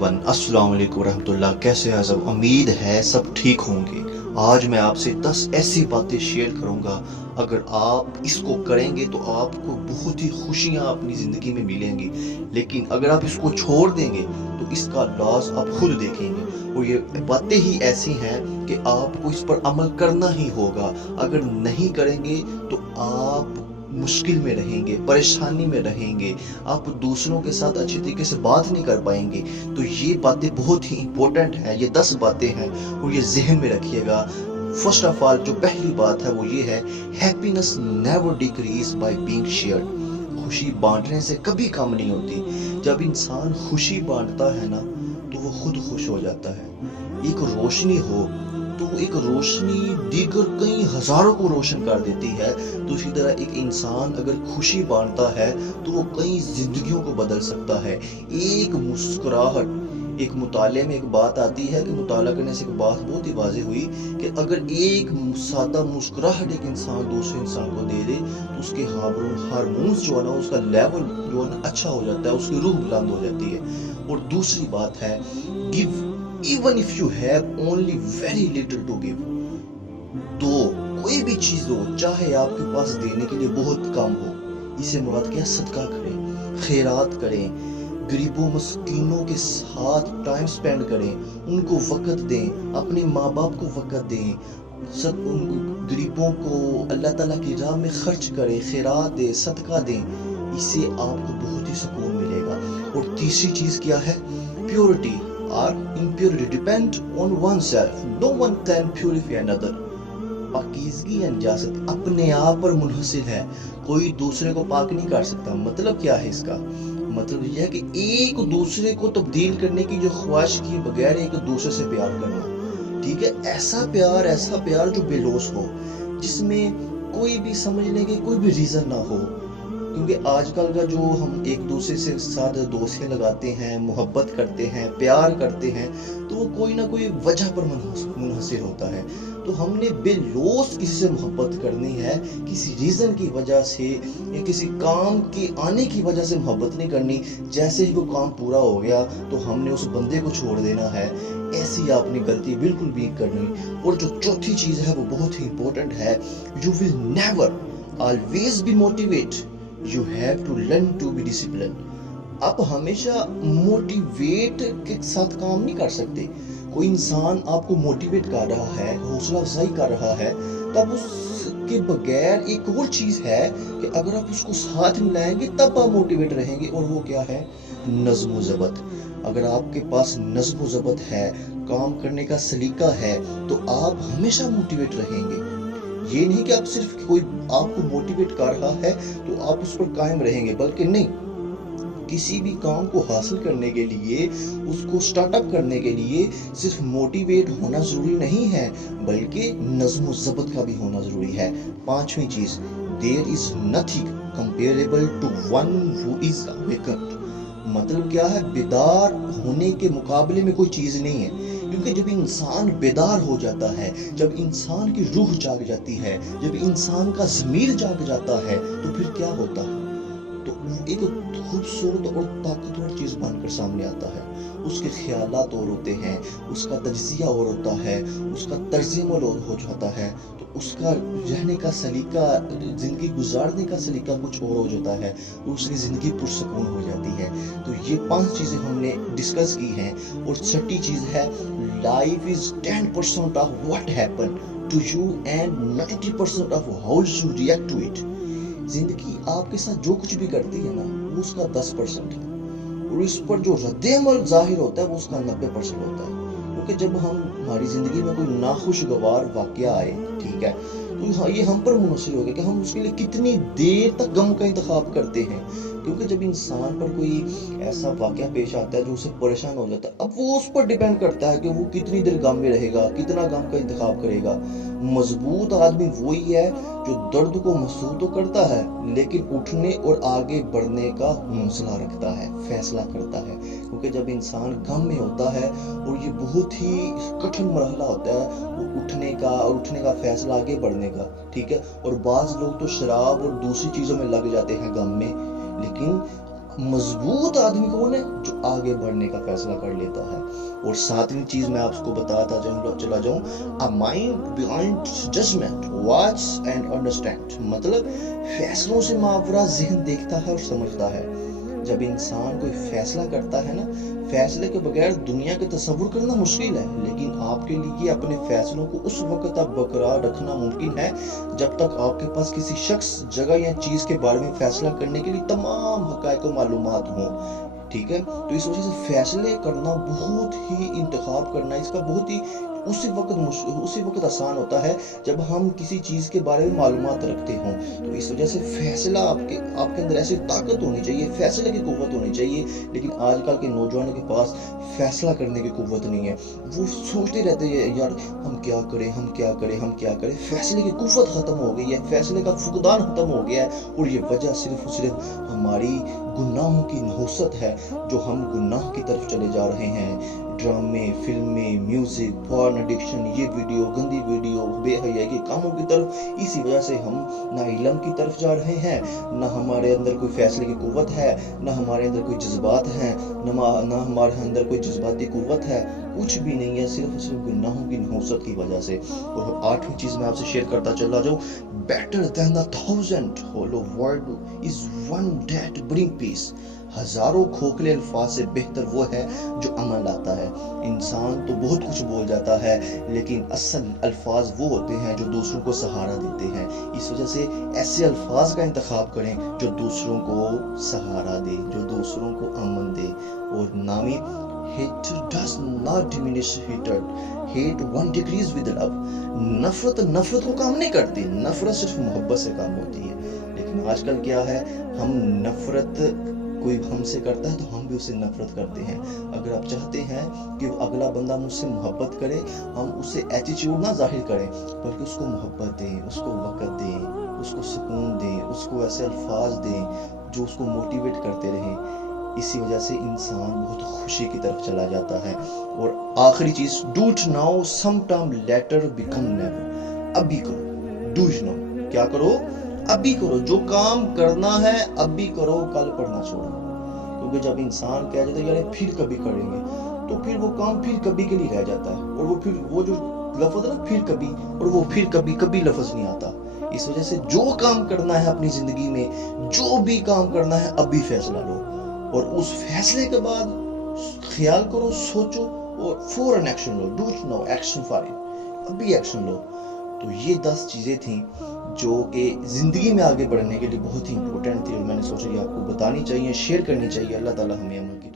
Everyone, अस्सलाम वालेकुम रहमतुल्लाह। कैसे हैं सब? उम्मीद है सब ठीक होंगे। आज मैं आपसे 10 ऐसी बातें शेयर करूंगा, अगर आप इसको करेंगे तो आपको बहुत ही खुशियां अपनी ज़िंदगी में मिलेंगी, लेकिन अगर आप इसको छोड़ देंगे तो इसका लॉस आप खुद देखेंगे। और ये बातें ही ऐसी हैं कि आपको इस पर अमल करना ही होगा। अगर नहीं करेंगे तो आप मुश्किल में रहेंगे, परेशानी में रहेंगे, आप दूसरों के साथ अच्छी तरीके से बात नहीं कर पाएंगे। तो ये बातें बहुत ही इंपॉर्टेंट हैं, ये 10 बातें हैं और ये जहन में रखिएगा। फर्स्ट ऑफ ऑल जो पहली बात है वो ये है, happiness never decrease by being shared. खुशी बांटने से कभी कम नहीं होती। जब इंसान खुशी बांटता है ना तो वो खुद खुश हो जाता है। एक रोशनी हो तो एक रोशनी दीगर कई हजारों को रोशन कर देती है। तो इसी तरह एक इंसान अगर खुशी बांटता है तो वो कई जिंदगियों को बदल सकता है। एक मुस्कुराहट, एक मुताले में एक बात आती है कि मुताला करने से एक बात बहुत ही वाज़ेह हुई कि अगर एक सादा मुस्कुराहट एक इंसान दूसरे इंसान को दे दे तो उसके हार्मोन्स जो है ना, उसका लेवल जो है ना अच्छा हो जाता है, उसकी रूह बुलंद हो जाती है। और दूसरी बात है, give even if you have only very little to give। तो कोई भी चीज हो, चाहे आपके पास देने के लिए बहुत कम हो, इसे मुराद क्या, सदका करें, खैरात करें, गरीबों मस्कीनों के साथ टाइम स्पेंड करें, उनको वक़्त दें, अपने माँ बाप को वक़्त दें, सब उन गरीबों को अल्लाह ताला की राह में खर्च करें, खैरात दें, सदका दें। इससे आपको बहुत ही सुकून मिलेगा। और तीसरी चीज क्या है, purity or impurity depend on oneself, no one can purify another। पाकीज़गी या नजासत अपने आप पर मुनहसिर है, कोई दूसरे को पाक नहीं कर सकता। मतलब क्या है इसका? मतलब यह है कि एक दूसरे को तब्दील करने की जो ख्वाहिश की बगैर एक दूसरे से प्यार करना, ठीक है, ऐसा प्यार जो बेलौस हो, जिसमें कोई भी समझने के कोई भी रीजन ना हो। क्योंकि आजकल का जो हम एक दूसरे से साथ दोस्तियां लगाते हैं, मोहब्बत करते हैं, प्यार करते हैं, तो वो कोई ना कोई वजह पर मुनहसिर होता है। तो हमने बेलौस किसी से मोहब्बत करनी है, किसी रीज़न की वजह से या किसी काम के आने की वजह से मोहब्बत नहीं करनी। जैसे ही वो काम पूरा हो गया तो हमने उस बंदे को छोड़ देना है। ऐसी आपने गलती बिल्कुल भी करनी। और जो चौथी चीज़ है वो बहुत ही इंपॉर्टेंट है, you will never always be motivate, You have to learn to be disciplined। आप हमेशा मोटिवेट के साथ काम नहीं कर सकते। कोई इंसान आपको मोटिवेट कर रहा है, हौसला अफजाई कर रहा है, तब उसके बगैर एक और चीज है कि अगर आप उसको साथ मिलाएंगे तब आप मोटिवेट रहेंगे। और वो क्या है, नज़्म व ज़ब्त। अगर आपके पास नज़्म व ज़ब्त है, काम करने का सलीका है, तो आप हमेशा मोटिवेट रहेंगे। ये नहीं कि आप सिर्फ कोई आपको मोटिवेट कर रहा है तो आप उस पर कायम रहेंगे, बल्कि नहीं, किसी भी काम को हासिल करने के लिए, उसको स्टार्टअप करने के लिए सिर्फ मोटिवेट होना जरूरी नहीं है, बल्कि नज़्म व ज़ब्त का भी होना जरूरी है। पांचवी चीज, there is nothing comparable to one who is awakened. मतलब क्या है, बेदार होने के मुकाबले में कोई चीज नहीं है। क्योंकि जब इंसान बेदार हो जाता है, जब इंसान की रूह जाग जाती है, जब इंसान का ज़मीर जाग जाता है, तो फिर क्या होता है, तो एक खूबसूरत और ताकतवर चीज़ बनकर सामने आता है। उसके ख्यालात और होते हैं, उसका तज्जिया और होता है, उसका तर्जुमा और हो जाता है, तो उसका रहने का सलीका, ज़िंदगी गुजारने का सलीका कुछ और हो जाता है, उसकी ज़िंदगी पुरसकून हो जाती है। तो ये 5 चीज़ें हमने डिस्कस की हैं। और छठी चीज़ है, life is 10% of what happen to you and 90% of how you react to it. जिंदगी आपके साथ जो कुछ भी करती है ना, वो उसका 10% है, और इस पर जो रद्द-ए-अमल जाहिर होता है वो उसका 90% होता है। क्योंकि जब हमारी जिंदगी में कोई नाखुशगवार वाकया आए, ठीक है, तो ये हम पर मुनहसिर हो गया कि हम उसके लिए कितनी देर तक गम का इंतखाब करते हैं। क्योंकि जब इंसान पर कोई ऐसा वाकया पेश आता है जो उसे परेशान हो जाता है, अब वो उस पर डिपेंड करता है कि वो कितनी देर गम में रहेगा, कितना गम का इंतखाब करेगा। मजबूत आदमी वही है जो दर्द को महसूस तो करता है, लेकिन उठने और आगे बढ़ने का हौसला रखता है, फैसला करता है। क्योंकि जब इंसान गम में होता है और ये बहुत ही कठिन मरहला होता है, वो उठने का फैसला, आगे बढ़ने का, ठीक है। और बाज़ लोग तो शराब और दूसरी चीज़ों में लग जाते हैं गम में, लेकिन मजबूत आदमी कौन है? जो आगे बढ़ने का फैसला कर लेता है। और सातवीं चीज मैं आपको बताता चला जाऊं, a mind behind judgement watch and understand, मतलब फैसलों से मावरा जहन देखता है और समझता है। जब इंसान कोई फैसला करता है ना, फैसले के बगैर दुनिया का तस्वुर करना मुश्किल है, लेकिन आपके लिए अपने फैसलों को उस वक्त तक बरकरार रखना मुमकिन है जब तक आपके पास किसी शख्स, जगह या चीज के बारे में फैसला करने के लिए तमाम हक़ाइक़ और मालूमात हों। ठीक है, तो इस वजह से फैसले करना बहुत ही, इंतखाब करना इसका बहुत ही उसी वक्त आसान होता है जब हम किसी चीज़ के बारे में मालूमात रखते हों। तो इस वजह से फैसला आपके अंदर ऐसी ताकत होनी चाहिए, फैसले की कुव्वत होनी चाहिए। लेकिन आजकल के नौजवानों के पास फैसला करने की कुव्वत नहीं है। वो सोचते रहते हैं यार हम क्या करें, हम क्या करें, हम क्या करें। फैसले की कुव्वत ख़त्म हो गई है, फैसले का फुकदान ख़त्म हो गया है। और ये वजह सिर्फ और सिर्फ हमारी गुनाहों की नहुसत है, जो हम गुनाह की तरफ चले जा रहे हैं। ड्रामे, फिल्में, म्यूजिक, पॉर्न एडिक्शन, ये वीडियो, गंदी वीडियो, बेहयाई के कामों की तरफ, इसी वजह से हम ना इल्म की तरफ जा रहे हैं, ना हमारे अंदर कोई फैसले की कुव्वत है, ना हमारे अंदर कोई जज्बात हैं, ना हमारे अंदर कोई जज्बाती कुव्वत है, कुछ भी नहीं है, सिर्फ गुनाहों की नहुसत की वजह से। और आठवीं चीज मैं आपसे शेयर करता चला जाऊं, better than the 1000 hollow word is one that bring peace। हजारों खोखले अल्फाज से बेहतर वो है जो अमल लाता है। इंसान तो बहुत कुछ बोल जाता है, लेकिन असल अल्फाज वो होते हैं जो दूसरों को सहारा देते हैं। इस वजह से ऐसे अल्फाज का इंतखाब करें जो दूसरों को सहारा दे, जो दूसरों को अमन दे। और नामी hate does not diminish hatred, hate one decrease with love। नफरत को काम नहीं करती, नफरत सिर्फ मोहब्बत से काम होती है। लेकिन आजकल क्या है, हम नफरत कोई हमसे करता है तो हम भी उससे नफरत करते हैं। अगर आप चाहते हैं कि अगला बंदा मुझसे मोहब्बत करे, हम उससे एटीट्यूड ना जाहिर करें, बल्कि उसको मोहब्बत दें, उसको वक़्त दें, उसको सुकून दें, उसको ऐसे अल्फाज दें जो उसको मोटिवेट करते रहें। इसी वजह से इंसान बहुत खुशी की तरफ चला जाता है। और आखिरी चीज़, do it now sometime later become never. अभी करो, डू इट नाउ, क्या करो, अभी करो। जो काम करना है अभी करो, कल पढ़ना छोड़ो। क्योंकि जब इंसान कह जाता है यार फिर कभी करेंगे, तो फिर वो काम फिर कभी के लिए रह जाता है। और वो जो लफ्ज़ है ना फिर कभी, और वो फिर कभी लफ्ज़ नहीं आता। इस वजह से जो काम करना है अपनी ज़िंदगी में, जो भी काम करना है अभी फैसला लो, और उस फैसले के बाद ख्याल करो, सोचो और फौरन action low. Do it now, action for it, अभी एक्शन लो। तो ये 10 चीज़ें थी जो कि ज़िंदगी में आगे बढ़ने के लिए बहुत ही इंपॉर्टेंट थी, और मैंने सोचा कि आपको बतानी चाहिए, शेयर करनी चाहिए। अल्लाह ताला हमें अमल की